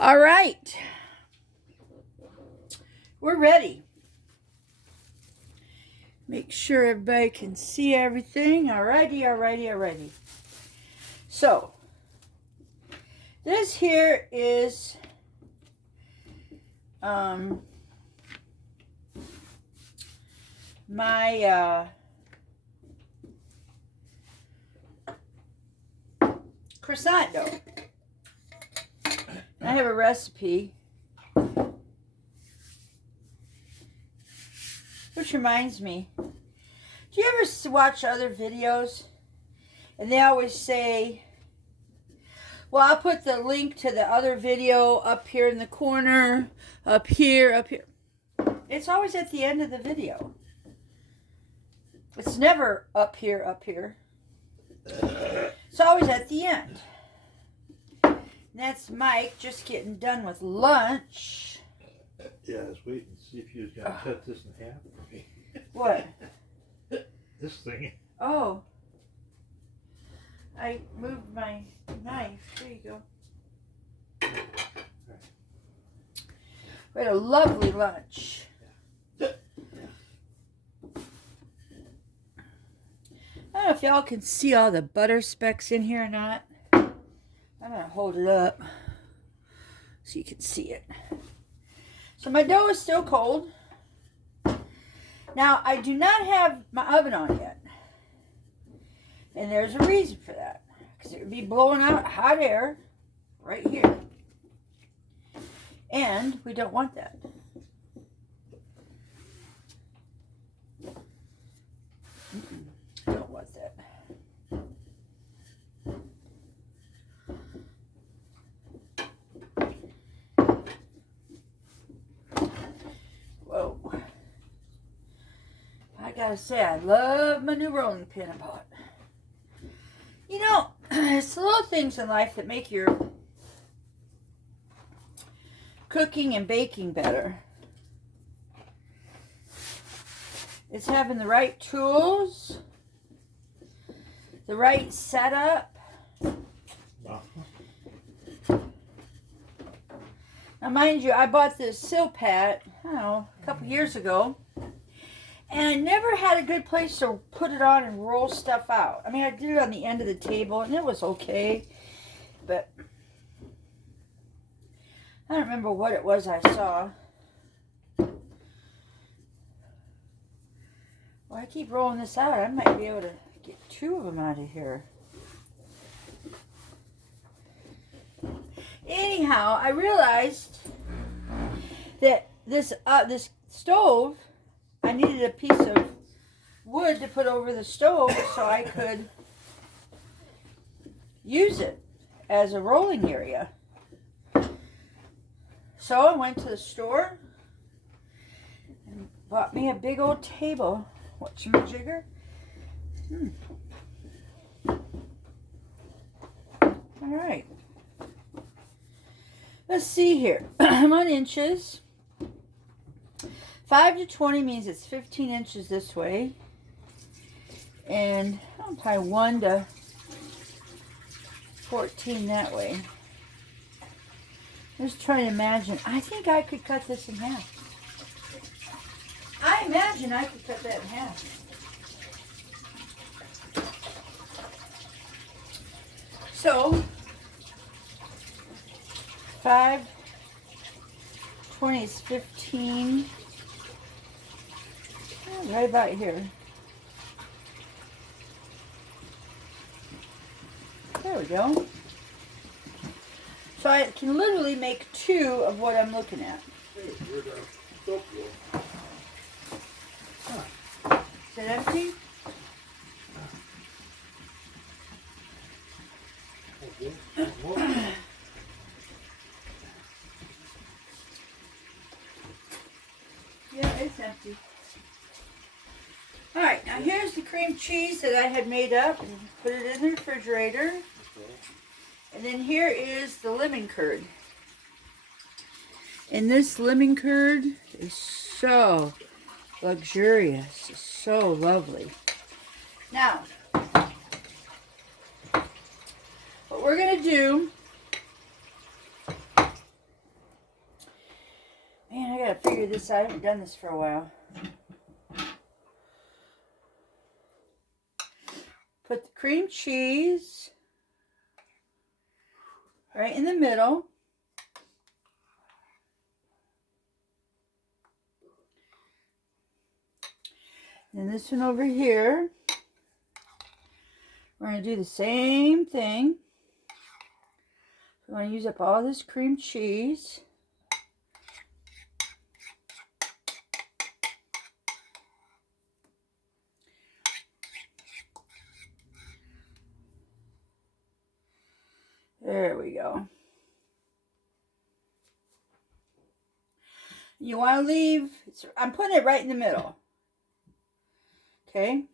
All right. We're ready. Make sure everybody can see everything. Alrighty. So, this here is my croissant dough. I have a recipe, which reminds me, do you ever watch other videos and they always say, well, I'll put the link to the other video up here in the corner, up here. It's always at the end of the video. It's never up here. It's always at the end. And that's Mike just getting done with lunch. Yeah, I was waiting to see if you was going to cut this in half for me. What? This thing. Oh. I moved my knife. There you go. We had a lovely lunch. I don't know if y'all can see all the butter specks in here or not. I'm going to hold it up so you can see it. So my dough is still cold. Now, I do not have my oven on yet. And there's a reason for that. Because it would be blowing out hot air right here. And we don't want that. Don't want that. Whoa. I gotta say, I love my new rolling pin I bought. You know, it's the little things in life that make your cooking and baking better. It's having the right tools, the right setup. Now, mind you, I bought this Silpat, I don't know, a couple years ago. And I never had a good place to put it on and roll stuff out. I mean, I did it on the end of the table, and it was okay. But I don't remember what it was I saw. Well, I keep rolling this out. I might be able to get two of them out of here. Anyhow, I realized that this stove, I needed a piece of wood to put over the stove so I could use it as a rolling area. So I went to the store and bought me a big old table. What's my jigger? All right. Let's see here. I'm on inches. 5 to 20 means it's 15 inches this way. And I'll tie 1 to 14 that way. Just trying to imagine. I think I could cut this in half. I imagine I could cut that in half. So, 5, 20 is 15. Right about here. There we go. So I can literally make 2 of what I'm looking at. Is it empty? Yeah, it's empty. Alright, now here's the cream cheese that I had made up and put it in the refrigerator. And then here is the lemon curd. And this lemon curd is so luxurious. It's so lovely. Now, what we're going to do gotta figure this out. I haven't done this for a while. Put the cream cheese right in the middle. And this one over here, we're going to do the same thing. We want to use up all this cream cheese. There we go. You want to leave, I'm putting it right in the middle. Okay.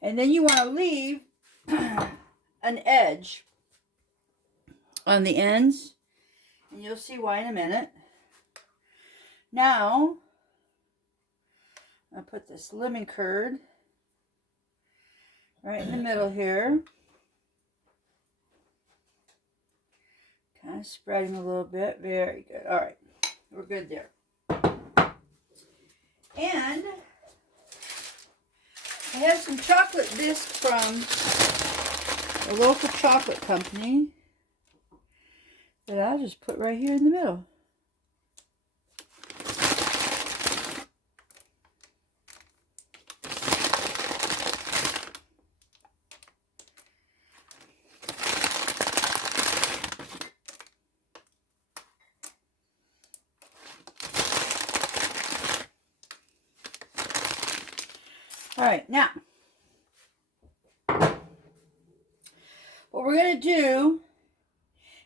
And then you want to leave an edge on the ends. And you'll see why in a minute. Now, I'll put this lemon curd right in the middle here. Kind of spreading a little bit. Very good. All right. We're good there. And I have some chocolate bisque from a local chocolate company that I'll just put right here in the middle. All right, now, what we're going to do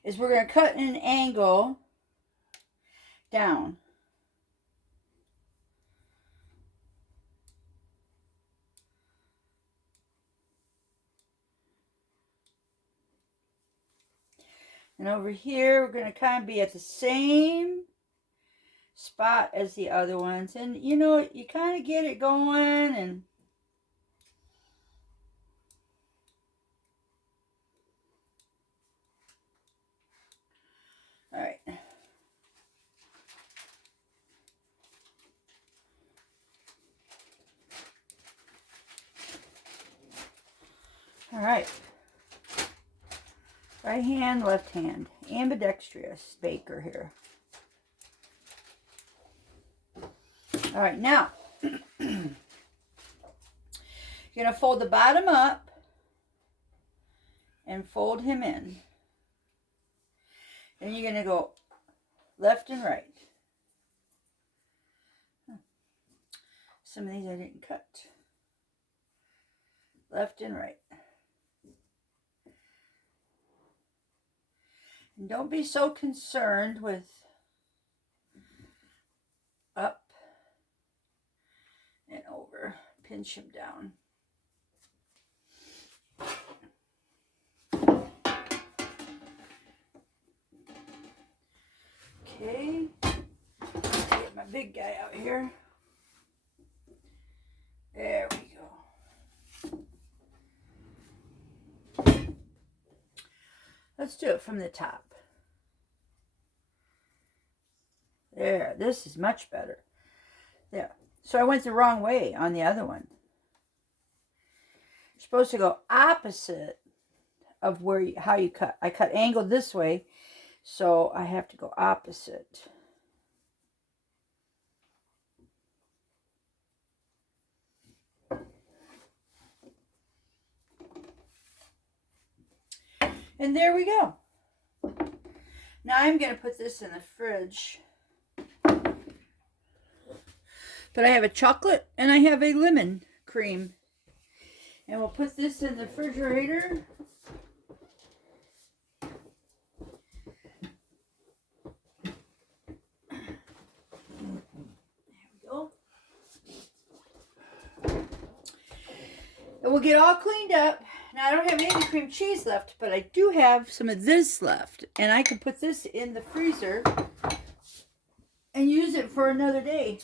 is we're going to cut in an angle down. And over here, we're going to kind of be at the same spot as the other ones. And, you know, you kind of get it going and... All right. All right. Right hand, left hand. Ambidextrous baker here. All right, now you're going to fold the bottom up and fold him in. Then you're going to go left and right. Some of these I didn't cut. Left and right. And don't be so concerned with up and over. Pinch him down. Okay. Get my big guy out here. There we go. Let's do it from the top. There, this is much better. There. So I went the wrong way on the other one. You're supposed to go opposite of how you cut. I cut angled this way, so I have to go opposite. And there we go. Now I'm going to put this in the fridge. But I have a chocolate and I have a lemon cream. And we'll put this in the refrigerator. There we go. And we'll get all cleaned up. Now I don't have any cream cheese left, but I do have some of this left. And I can put this in the freezer and use it for another day.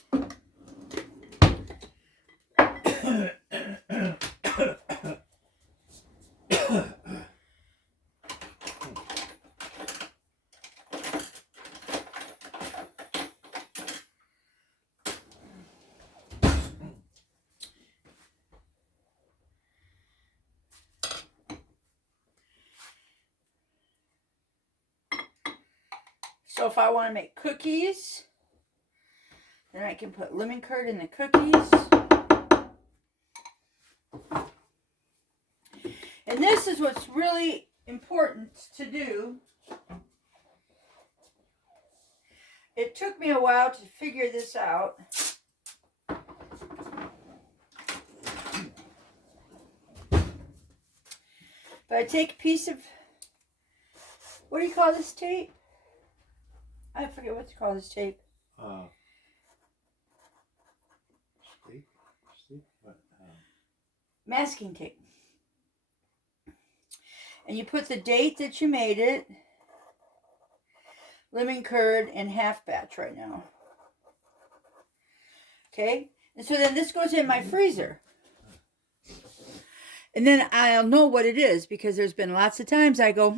So if I want to make cookies, then I can put lemon curd in the cookies. And this is what's really important to do. It took me a while to figure this out. But I take a piece of, what do you call this tape? I forget what to call this tape. Masking tape. And you put the date that you made it, lemon curd, and half batch right now. Okay? And so then this goes in my freezer. And then I'll know what it is, because there's been lots of times I go,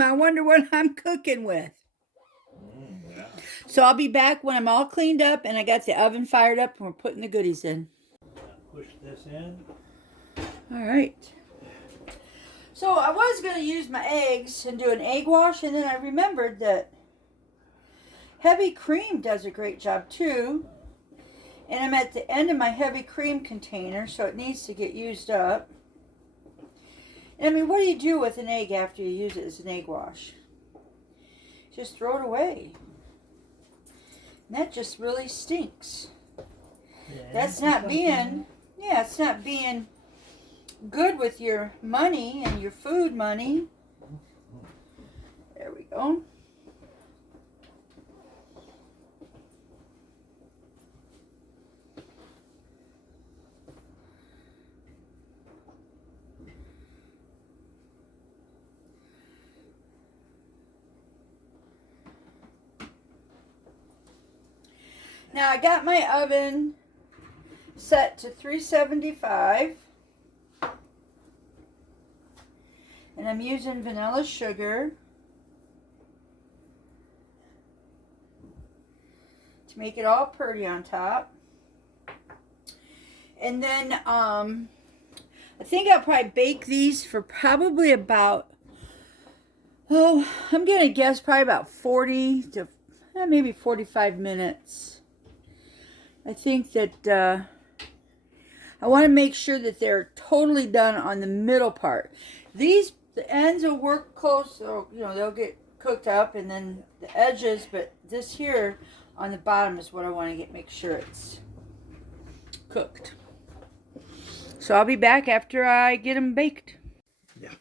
I wonder what I'm cooking with. Yeah. So I'll be back when I'm all cleaned up and I got the oven fired up and we're putting the goodies in. Push this in. All right. So I was going to use my eggs and do an egg wash, and then I remembered that heavy cream does a great job too. And I'm at the end of my heavy cream container, so it needs to get used up. And I mean, what do you do with an egg after you use it as an egg wash? Just throw it away. And that just really stinks. Yeah, That's not being, it's not being good with your money and your food money. There we go. Now I got my oven set to 375, and I'm using vanilla sugar to make it all pretty on top. And then I think I'll probably bake these for probably about, I'm gonna guess probably about 40 to maybe 45 minutes. I think that I want to make sure that they're totally done on the middle part. The ends will work close, so they'll get cooked up, and then the edges, but this here on the bottom is what I want to make sure it's cooked. So I'll be back after I get them baked. Yeah.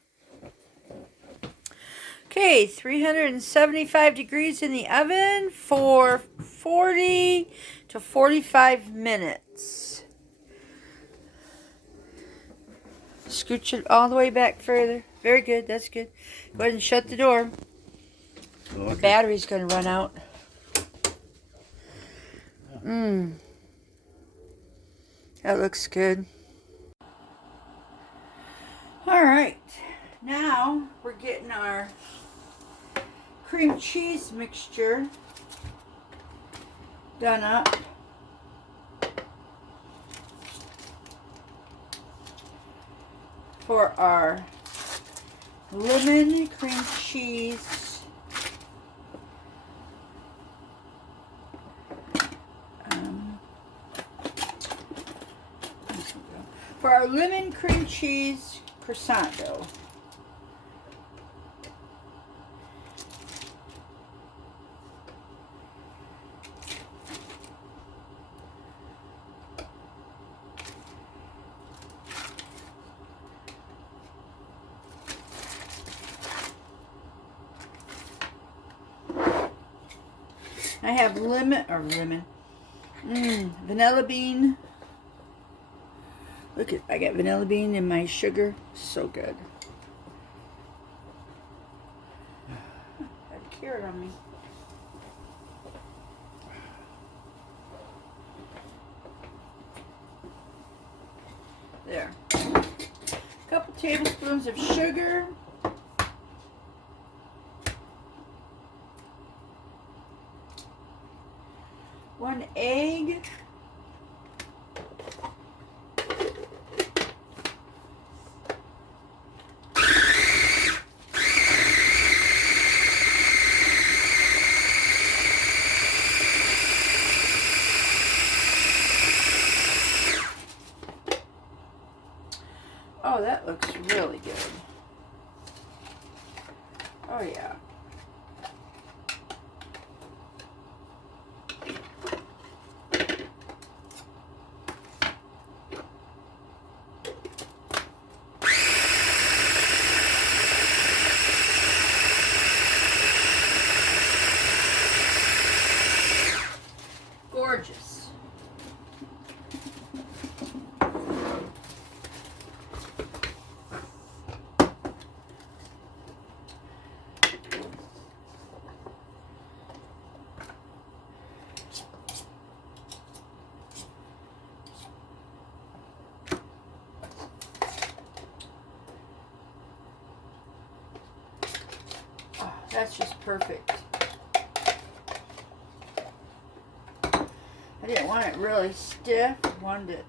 Okay, 375 degrees in the oven for 40 to 45 minutes. Scooch it all the way back further. Very good, that's good. Go ahead and shut the door. Okay. The battery's going to run out. That looks good. All right, now we're getting our cream cheese mixture done up. For our lemon cream cheese for our lemon cream cheese croissant dough. I have vanilla bean. Look, I got vanilla bean in my sugar. So good. Got a carrot on me. There. A couple tablespoons of sugar. One egg. Oh, yeah. Gorgeous. Oh, that's just perfect. I didn't want it really stiff. I wanted it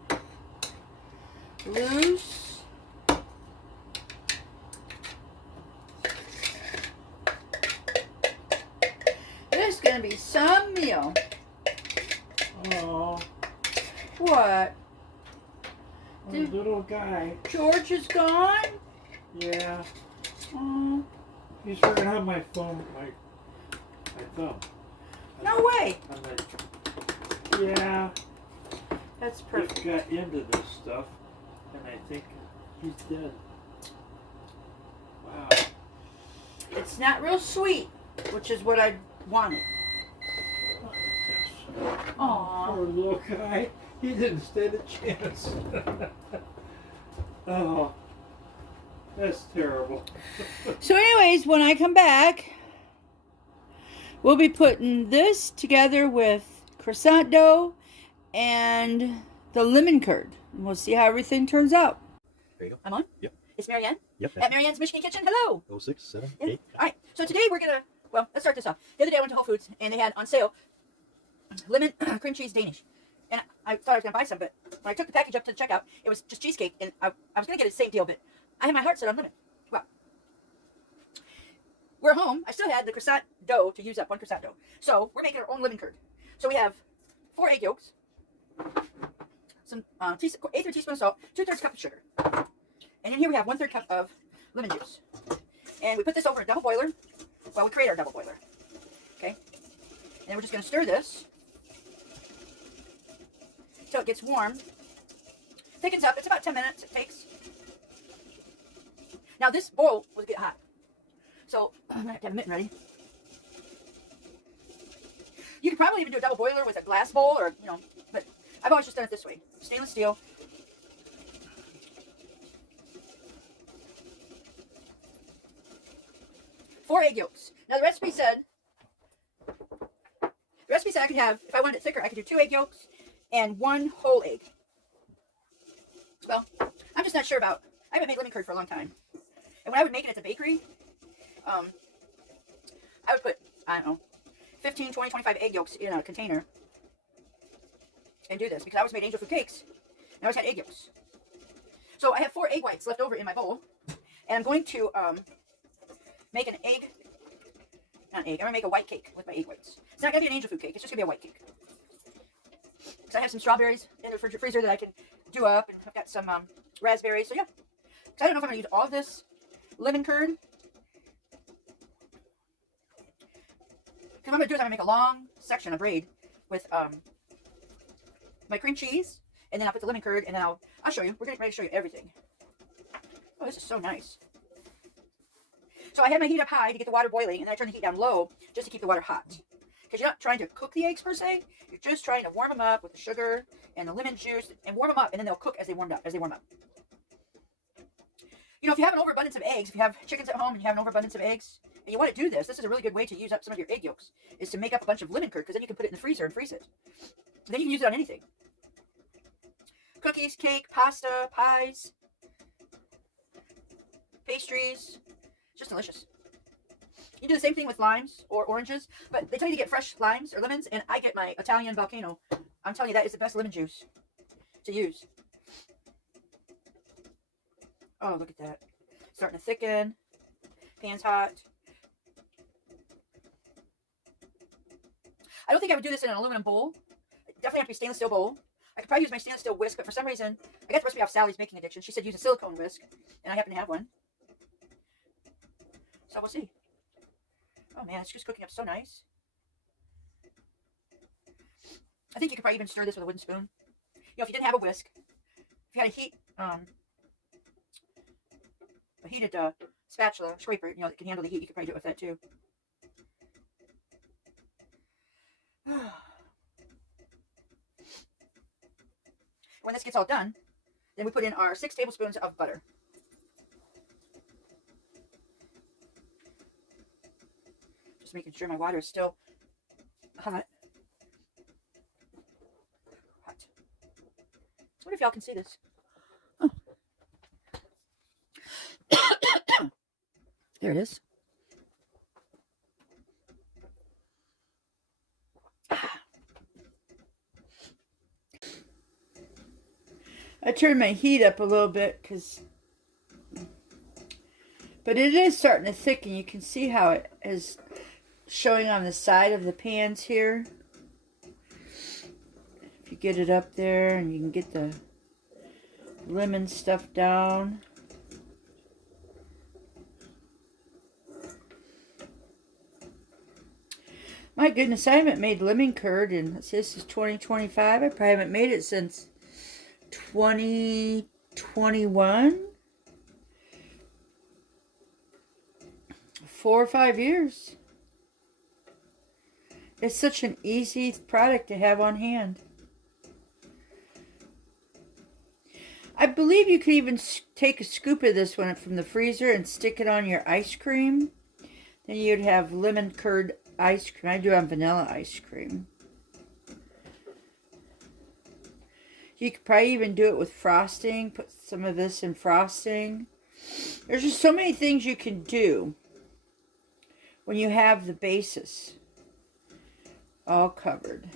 loose. This is going to be some meal. Oh, What? the little guy. George is gone? Yeah, Oh, he's working on my phone, my thumb. no way. I'm like, yeah, That's Rick perfect. got into this stuff, and I think he's dead. Wow. It's not real sweet, which is what I wanted. Aw. Poor little guy. He didn't stand a chance. Oh, that's terrible. So anyways, when I come back, we'll be putting this together with croissant dough and the lemon curd. And we'll see how everything turns out. There you go. I'm on? Yep. It's Marianne Yep. at Marianne's Michigan Kitchen. Hello. 06, 7, Yeah. 8. All right. So today we're going to, well, let's start this off. The other day I went to Whole Foods and they had on sale lemon cream cheese Danish. And I thought I was going to buy some, but when I took the package up to the checkout, it was just cheesecake. And I was going to get the same deal, but I had my heart set on lemon. Well, we're home. I still had the croissant dough to use up, one croissant dough. So we're making our own lemon curd. So we have 4 egg yolks, some 1/8 teaspoon of salt, 2/3 cup of sugar. And in here we have 1/3 cup of lemon juice. And we put this over a double boiler while we create our double boiler. Okay? And then we're just going to stir this until it gets warm. Thickens up. It's about 10 minutes it takes. Now this bowl will get hot. So I'm going to have to have a mitten ready. You could probably even do a double boiler with a glass bowl or, you know, but I've always just done it this way. Stainless steel. Four egg yolks. Now the recipe said I could have, if I wanted it thicker, I could do 2 egg yolks and 1 whole egg. Well, I'm just not sure about, I haven't made lemon curd for a long time. And when I would make it at the bakery, I would put, I don't know, 15, 20, 25 egg yolks in a container and do this because I always made angel food cakes and I always had egg yolks. So I have 4 egg whites left over in my bowl and I'm going to make an egg, not an egg, I'm going to make a white cake with my egg whites. It's not going to be an angel food cake, it's just going to be a white cake. Because I have some strawberries in the freezer that I can do up, and I've got some raspberries, so yeah. Because I don't know if I'm going to use all of this lemon curd. Because what I'm going to do is I'm going to make a long section of braid with my cream cheese, and then I'll put the lemon curd, and then I'll show you. We're getting ready to show you everything. Oh, this is so nice. So I had my heat up high to get the water boiling, and then I turned the heat down low just to keep the water hot. Because you're not trying to cook the eggs per se, you're just trying to warm them up with the sugar and the lemon juice, and warm them up, and then they'll cook as they warm up. You know, if you have an overabundance of eggs, if you have chickens at home and you have an overabundance of eggs, and you want to do this, this is a really good way to use up some of your egg yolks, is to make up a bunch of lemon curd, because then you can put it in the freezer and freeze it. Then you can use it on anything. Cookies, cake, pasta, pies, pastries, just delicious. You do the same thing with limes or oranges, but they tell you to get fresh limes or lemons, and I get my Italian Volcano. I'm telling you, that is the best lemon juice to use. Oh, look at that. Starting to thicken. Pan's hot. I don't think I would do this in an aluminum bowl. It definitely have to be a stainless steel bowl. I could probably use my stainless steel whisk, but for some reason, I got the recipe off Sally's Baking Addiction. She said use a silicone whisk, and I happen to have one. So we'll see. Oh man, it's just cooking up so nice. I think you could probably even stir this with a wooden spoon. You know, if you didn't have a whisk, if you had a heated spatula, scraper, you know, that can handle the heat, you could probably do it with that too. When this gets all done, then we put in our 6 tablespoons of butter. Just making sure my water is still hot. I wonder if y'all can see this. Oh. There it is. I turned my heat up a little bit but it is starting to thicken. You can see how it is showing on the side of the pans here. If you get it up there and you can get the lemon stuff down. My goodness, I haven't made lemon curd and this is 2025. I probably haven't made it since 2021. 4 or 5 years. It's such an easy product to have on hand. I believe you could even take a scoop of this one from the freezer and stick it on your ice cream. Then you'd have lemon curd ice cream. I do on vanilla ice cream. You could probably even do it with frosting. Put some of this in frosting. There's just so many things you can do when you have the basis all covered.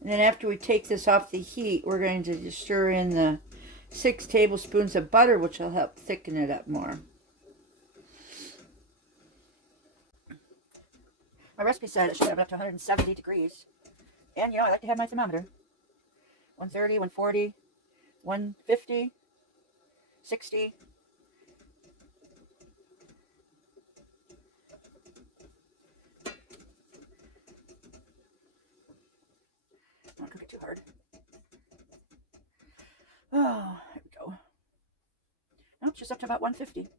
And then after we take this off the heat, we're going to just stir in the 6 tablespoons of butter, which will help thicken it up more. My recipe said it should have it up to 170 degrees. And, you know, I like to have my thermometer. 130, 140, 150, 60. Don't cook it too hard. Oh, there we go. No, it's just up to about 150.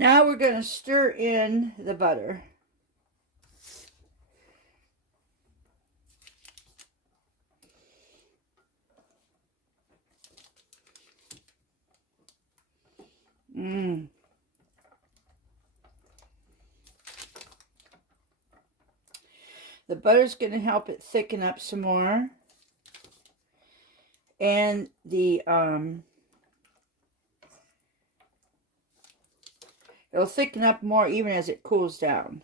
Now we're going to stir in the butter. The butter's going to help it thicken up some more. And the it'll thicken up more even as it cools down.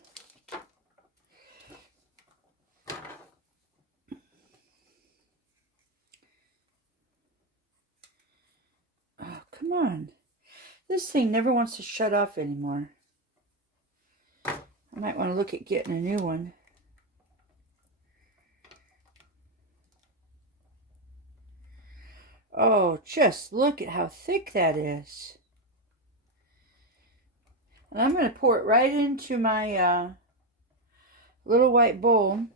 Oh, come on. This thing never wants to shut off anymore. I might want to look at getting a new one. Oh, just look at how thick that is. And I'm going to pour it right into my little white bowl.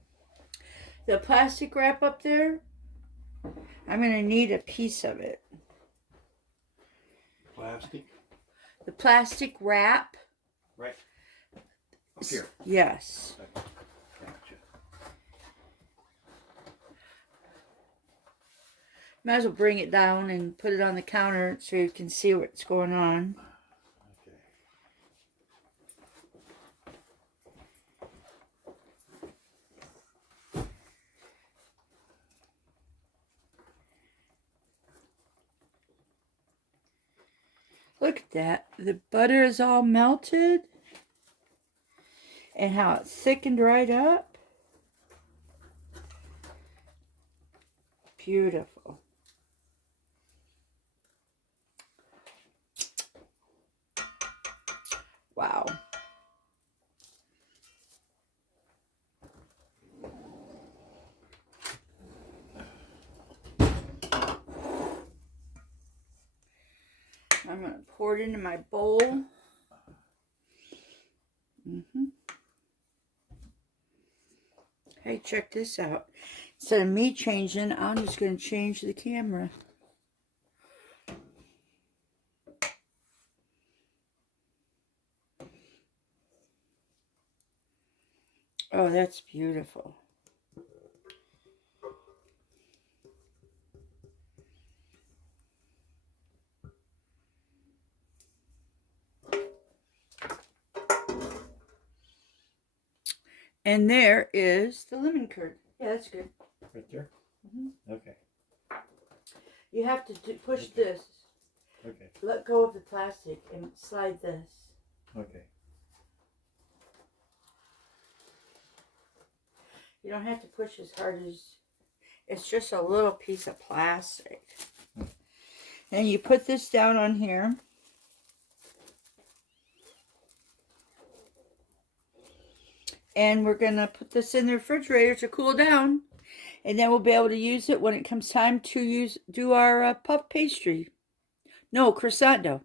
The plastic wrap up there, I'm going to need a piece of it. Plastic? The plastic wrap. Right. Up here. Yes. Okay. Gotcha. Might as well bring it down and put it on the counter so you can see what's going on. Okay. Look at that. The butter is all melted. And how it's thickened right up. Beautiful. Wow. I'm going to pour it into my bowl. Hey, check this out. Instead of me changing, I'm just going to change the camera. Oh, that's beautiful. And there is the lemon curd. Yeah, that's good. Right there? Okay. You have to push this. Okay. Let go of the plastic and slide this. Okay. You don't have to push as hard as... It's just a little piece of plastic. And you put this down on here. And we're going to put this in the refrigerator to cool down. And then we'll be able to use it when it comes time to do our puff pastry. No, croissant dough.